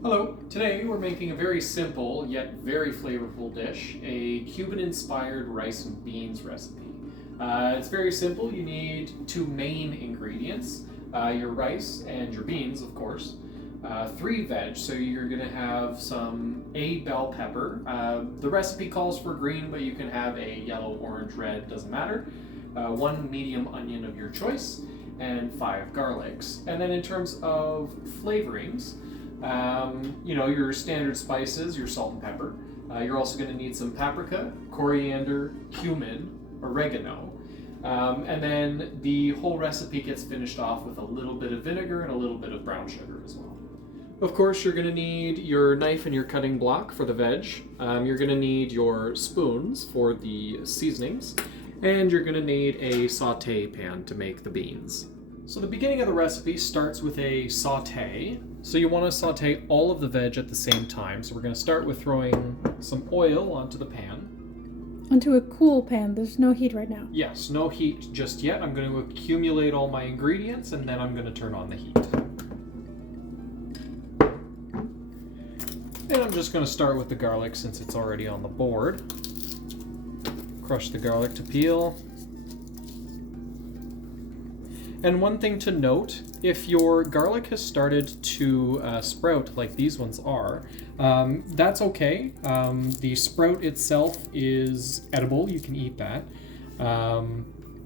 Hello, today we're making a very simple yet very flavorful dish, a Cuban-inspired rice and beans recipe. It's very simple. You need two main ingredients, your rice and your beans, of course. Three veg, so you're going to have a bell pepper. The recipe calls for green, but you can have a yellow, orange, red, doesn't matter. One medium onion of your choice, and 5 garlics. And then in terms of flavorings, your standard spices, your salt and pepper. You're also going to need some paprika, coriander, cumin, oregano. And then the whole recipe gets finished off with a little bit of vinegar and a little bit of brown sugar as well. Of course, you're going to need your knife and your cutting block for the veg. You're going to need your spoons for the seasonings. And you're going to need a saute pan to make the beans. So the beginning of the recipe starts with a saute. So you want to saute all of the veg at the same time. So we're going to start with throwing some oil onto the pan. Onto a cool pan. There's no heat right now. Yes, no heat just yet. I'm going to accumulate all my ingredients and then I'm going to turn on the heat. And I'm just going to start with the garlic since it's already on the board. Crush the garlic to peel. And one thing to note, if your garlic has started to sprout like these ones are, that's okay. The sprout itself is edible. You can eat that.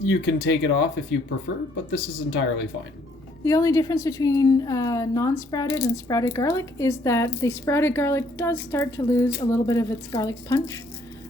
You can take it off if you prefer, but this is entirely fine. The only difference between non-sprouted and sprouted garlic is that the sprouted garlic does start to lose a little bit of its garlic punch.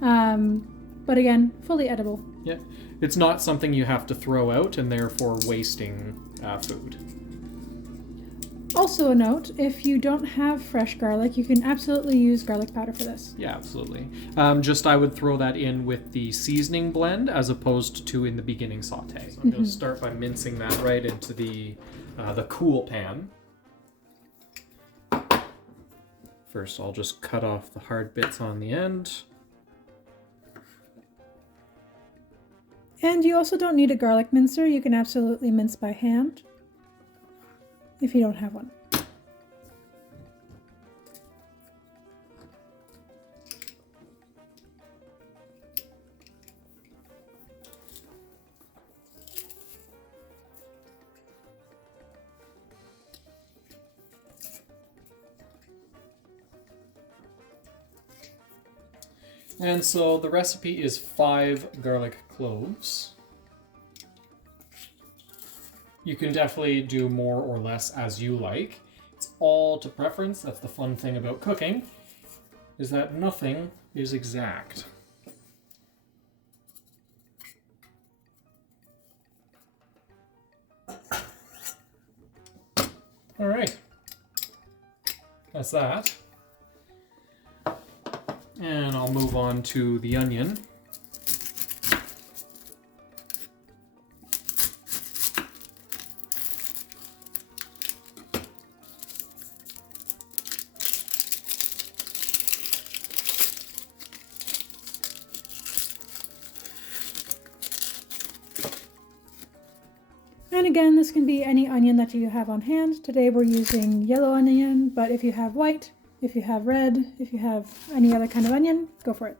But again, fully edible. Yeah, it's not something you have to throw out and therefore wasting food. Also a note, if you don't have fresh garlic, you can absolutely use garlic powder for this. Yeah, absolutely. I would throw that in with the seasoning blend as opposed to in the beginning saute. So I'm going to start by mincing that right into the cool pan. First, I'll just cut off the hard bits on the end. And you also don't need a garlic mincer. You can absolutely mince by hand if you don't have one. And so the recipe is 5 garlic cloves. You can definitely do more or less as you like. It's all to preference. That's the fun thing about cooking, is that nothing is exact. All right, that's that. And I'll move on to the onion. And again, this can be any onion that you have on hand. Today we're using yellow onion, but if you have white, if you have red, if you have any other kind of onion, go for it.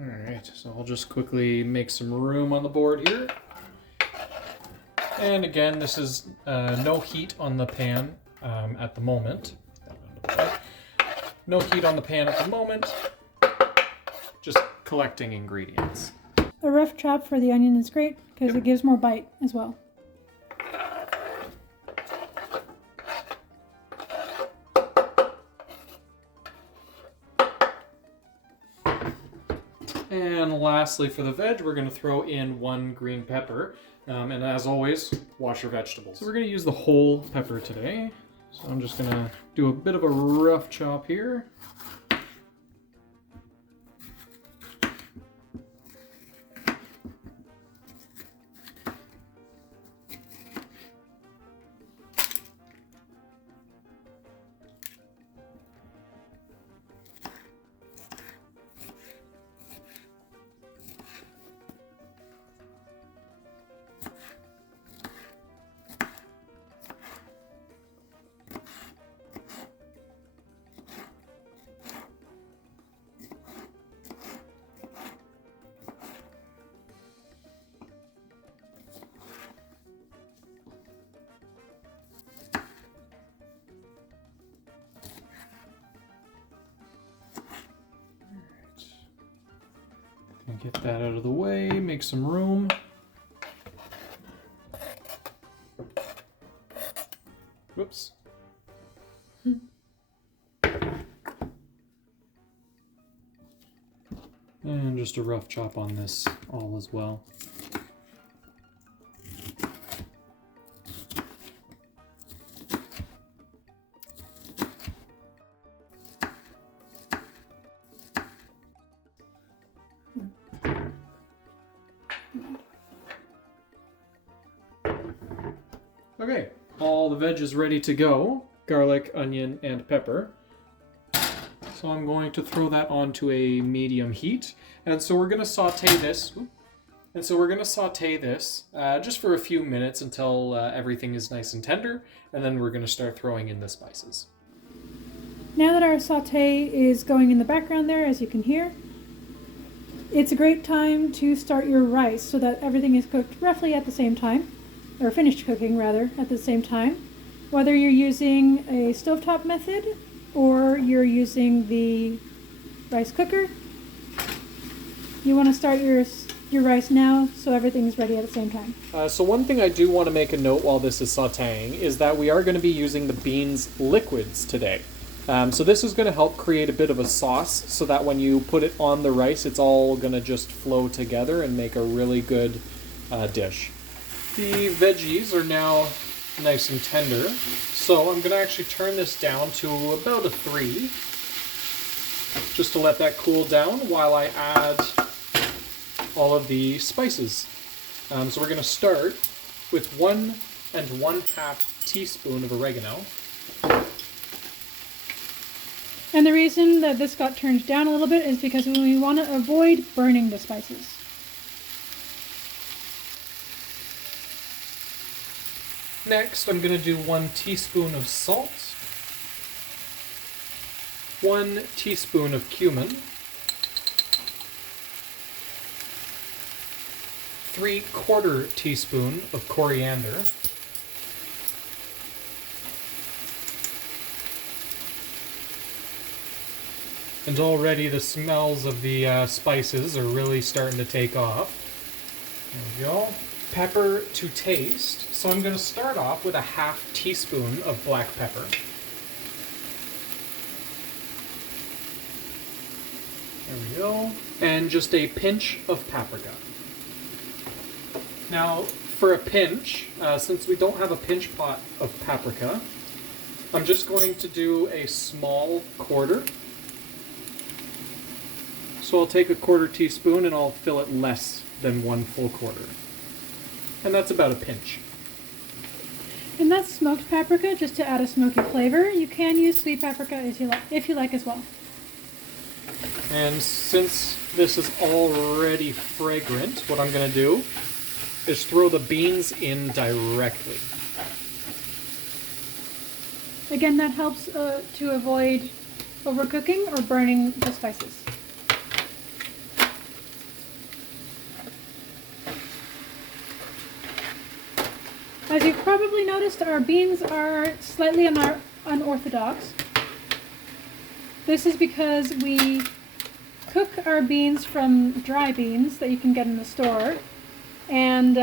Alright, so I'll just quickly make some room on the board here. And again, this is no heat on the pan at the moment. No heat on the pan at the moment. Just collecting ingredients. A rough chop for the onion is great because it gives more bite as well. And lastly, for the veg, we're going to throw in 1 green pepper. And as always, wash your vegetables. So we're going to use the whole pepper today. So I'm just going to do a bit of a rough chop here. Get that out of the way, make some room. Whoops. And just a rough chop on this all as well. Okay, all the veg is ready to go. Garlic, onion, and pepper. So I'm going to throw that onto a medium heat. And so we're going to saute this. Just for a few minutes until everything is nice and tender. And then we're going to start throwing in the spices. Now that our saute is going in the background there, as you can hear, it's a great time to start your rice so that everything is cooked roughly at the same time, or finished cooking rather, at the same time. Whether you're using a stovetop method or you're using the rice cooker, you want to start your rice now so everything is ready at the same time. So one thing I do want to make a note while this is sauteing is that we are going to be using the beans liquids today. So this is going to help create a bit of a sauce so that when you put it on the rice, it's all going to just flow together and make a really good dish. The veggies are now nice and tender, so I'm going to actually turn this down to about a 3, just to let that cool down while I add all of the spices. So we're going to start with 1 1/2 teaspoon of oregano. And the reason that this got turned down a little bit is because we want to avoid burning the spices. Next, I'm going to do 1 teaspoon of salt, 1 teaspoon of cumin, 3/4 teaspoon of coriander, and already the smells of the spices are really starting to take off. There we go. Pepper to taste. So I'm going to start off with a 1/2 teaspoon of black pepper. There we go. And just a pinch of paprika. Now, for a pinch, since we don't have a pinch pot of paprika, I'm just going to do a small 1/4. So I'll take a 1/4 teaspoon and I'll fill it less than 1 full 1/4. And that's about a pinch. And that's smoked paprika, just to add a smoky flavor. You can use sweet paprika if you like as well. And since this is already fragrant, what I'm going to do is throw the beans in directly. Again, that helps to avoid overcooking or burning the spices. As you've probably noticed, our beans are slightly unorthodox. This is because we cook our beans from dry beans that you can get in the store, and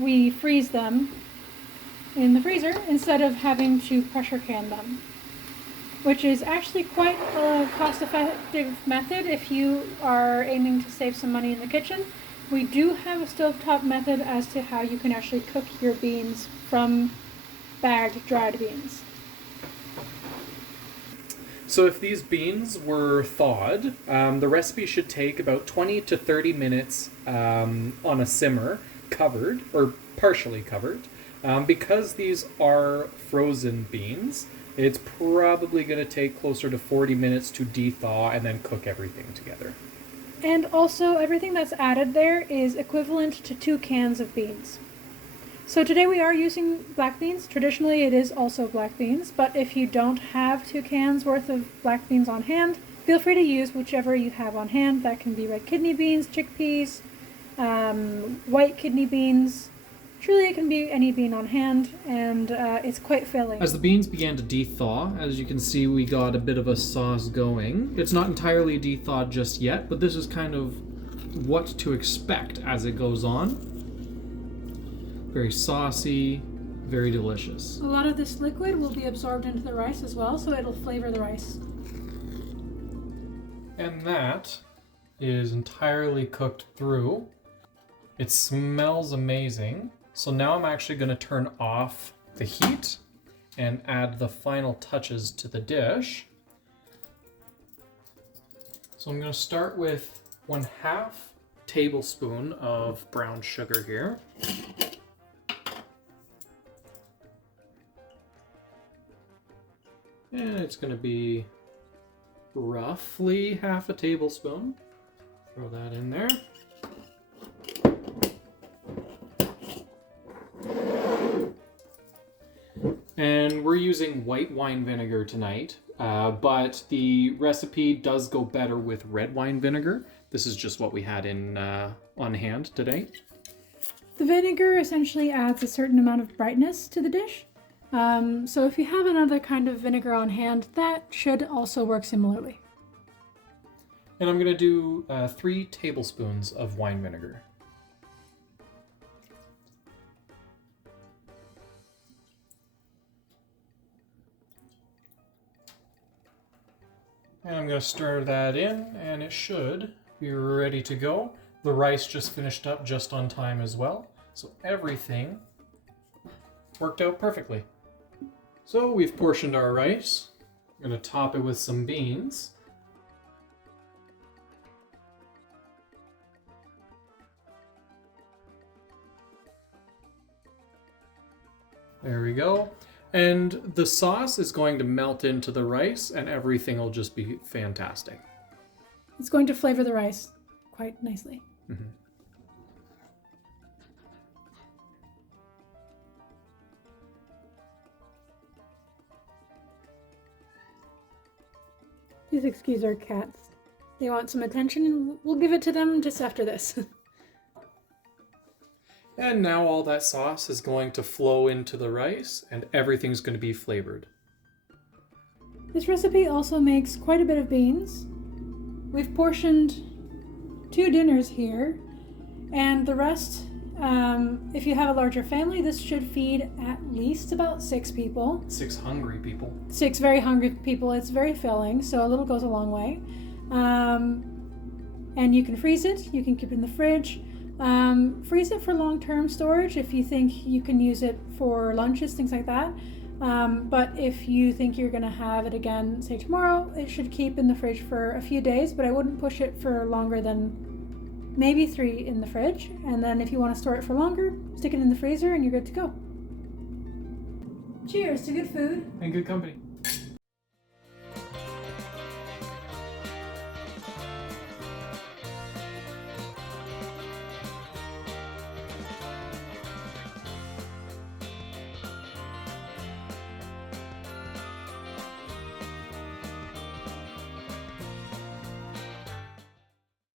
we freeze them in the freezer instead of having to pressure can them. which is actually quite a cost-effective method if you are aiming to save some money in the kitchen. We do have a stovetop method as to how you can actually cook your beans from bagged dried beans. So if these beans were thawed, the recipe should take about 20 to 30 minutes on a simmer, covered, or partially covered. Because these are frozen beans, it's probably going to take closer to 40 minutes to de-thaw and then cook everything together. And also, everything that's added there is equivalent to 2 cans of beans. So today we are using black beans. Traditionally it is also black beans, but if you don't have 2 cans worth of black beans on hand, feel free to use whichever you have on hand. That can be red kidney beans, chickpeas, white kidney beans. Truly it can be any bean on hand, and it's quite filling. As the beans began to de-thaw, as you can see, we got a bit of a sauce going. It's not entirely de-thawed just yet, but this is kind of what to expect as it goes on. Very saucy, very delicious. A lot of this liquid will be absorbed into the rice as well, so it'll flavor the rice. And that is entirely cooked through. It smells amazing. So now I'm actually going to turn off the heat and add the final touches to the dish. So I'm going to start with 1/2 tablespoon of brown sugar here. And it's going to be roughly 1/2 tablespoon. Throw that in there. And we're using white wine vinegar tonight, but the recipe does go better with red wine vinegar. This is just what we had on hand today. The vinegar essentially adds a certain amount of brightness to the dish. So if you have another kind of vinegar on hand, that should also work similarly. And I'm going to do 3 tablespoons of wine vinegar. And I'm going to stir that in, and it should be ready to go. The rice just finished up just on time as well, so everything worked out perfectly. So we've portioned our rice. I'm going to top it with some beans. There we go. And the sauce is going to melt into the rice, and everything will just be fantastic. It's going to flavor the rice quite nicely. Mm-hmm. Please excuse our cats. They want some attention, and we'll give it to them just after this. And now all that sauce is going to flow into the rice, and everything's going to be flavored. This recipe also makes quite a bit of beans. We've portioned 2 dinners here, and the rest, if you have a larger family, this should feed at least about 6 people. 6 hungry people. 6 very hungry people. It's very filling, so a little goes a long way. And you can freeze it. You can keep it in the fridge. Freeze it for long-term storage if you think you can use it for lunches, things like that. But if you think you're going to have it again, say tomorrow, it should keep in the fridge for a few days, but I wouldn't push it for longer than maybe 3 in the fridge. And then if you want to store it for longer, stick it in the freezer and you're good to go. Cheers to good food And good company.